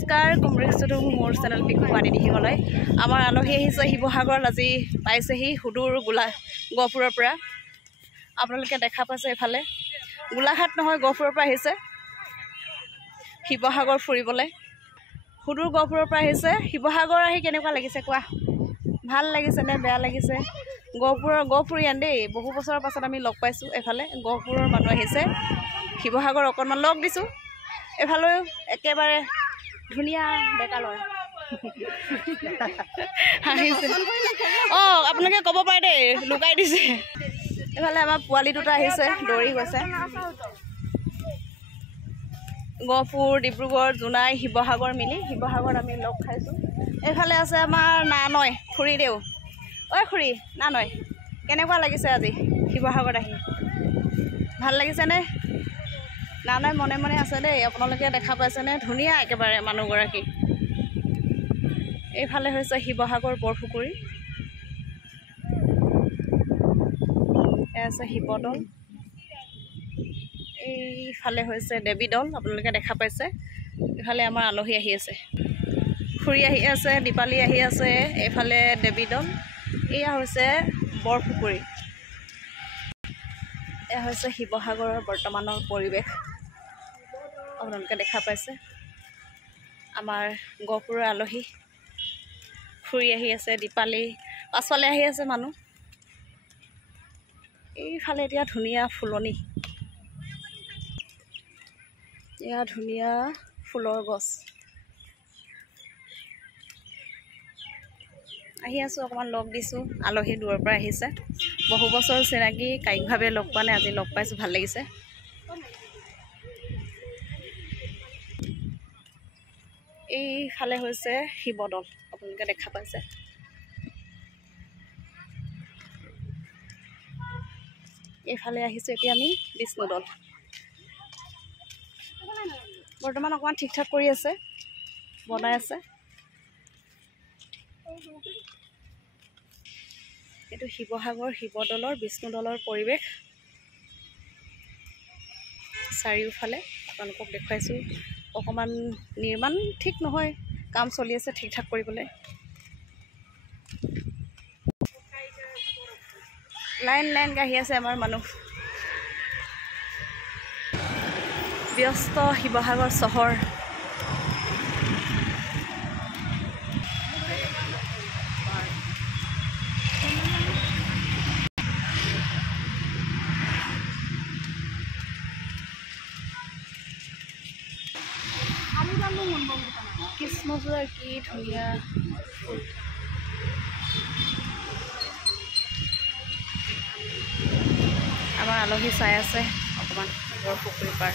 নমস্কাৰ কংগ্ৰেছটো মোৰ চেনেল পিকু পানী দিহিবলৈ আমাৰ আলহী আহিছে শিৱসাগৰত আজি পাইছেহি সুদূৰ গহপুৰৰ পৰা আপোনালোকে দেখা পাইছে এফালে গোলাঘাট নহয় গহপুৰৰ পৰা আহিছে শিৱসাগৰ ফুৰিবলৈ সুদূৰ গহপুৰৰ পৰা আহিছে শিৱসাগৰ আহি কেনেকুৱা লাগিছে কোৱা ভাল লাগিছে নে বেয়া লাগিছে গহপুৰীয়ান দেই বহু বছৰৰ পাছত আমি লগ পাইছোঁ এফালে গহপুৰৰ মানুহ আহিছে শিৱসাগৰ অকণমান লগ দিছোঁ এফালেও একেবাৰে ধুনীয়া ডেকা ল'ৰা আহিছে অঁ আপোনালোকে ক'ব পাৰে দেই লুকাই দিছে এফালে আমাৰ পোৱালি দুটা আহিছে দৌৰি গৈছে গহপুৰ ডিব্ৰুগড় জোনাই শিৱসাগৰ মিলি শিৱসাগৰত আমি লগ খাইছোঁ এইফালে আছে আমাৰ নানৈ খুৰীদেউ ঐ খুৰী নানৈ কেনেকুৱা লাগিছে আজি শিৱসাগৰত আহি ভাল লাগিছেনে নানৈ মনে মনে আছে দেই আপোনালোকে দেখা পাইছেনে ধুনীয়া একেবাৰে মানুহগৰাকী এইফালে হৈছে শিৱসাগৰ বৰপুখুৰী এয়া আছে শিৱদৌল এইফালে হৈছে দেৱীদৌল আপোনালোকে দেখা পাইছে এইফালে আমাৰ আলহী আহি আছে খুৰী আহি আছে দীপালী আহি আছে এইফালে দেৱীদৌল এয়া হৈছে বৰপুখুৰী এয়া হৈছে শিৱসাগৰৰ বৰ্তমানৰ পৰিৱেশ আপোনালোকে দেখা পাইছে আমাৰ গহপুৰৰ আলহী খুৰী আহি আছে দীপালী পাছফালে আহি আছে মানুহ এইফালে এতিয়া ধুনীয়া ফুলনি এয়া ধুনীয়া ফুলৰ গছ আহি আছোঁ অকণমান লগ দিছোঁ আলহী দূৰৰ পৰা আহিছে বহু বছৰ চিনাকি কায়িকভাৱে লগ পোৱা নাই আজি লগ পাইছোঁ ভাল লাগিছে এইফালে হৈছে শিৱদৌল আপোনালোকে দেখা পাইছে এইফালে আহিছোঁ এতিয়া আমি বিষ্ণুদৌল বৰ্তমান অকণমান ঠিক ঠাক কৰি আছে বনাই আছে এইটো শিৱসাগৰ শিৱদৌলৰ বিষ্ণুদৌলৰ পৰিৱেশ চাৰিওফালে আপোনালোকক দেখুৱাইছোঁ অকণমান নিৰ্মাণ ঠিক নহয় কাম চলি আছে ঠিক ঠাক কৰিবলৈ লাইন লাইন আহি আছে আমাৰ মানুহ ব্যস্ত শিৱসাগৰ চহৰ কৃষ্ণচূড়া কি ধুনীয়া ফুল আমাৰ আলহী চাই আছে অকণমান বৰপুখুৰী পাৰ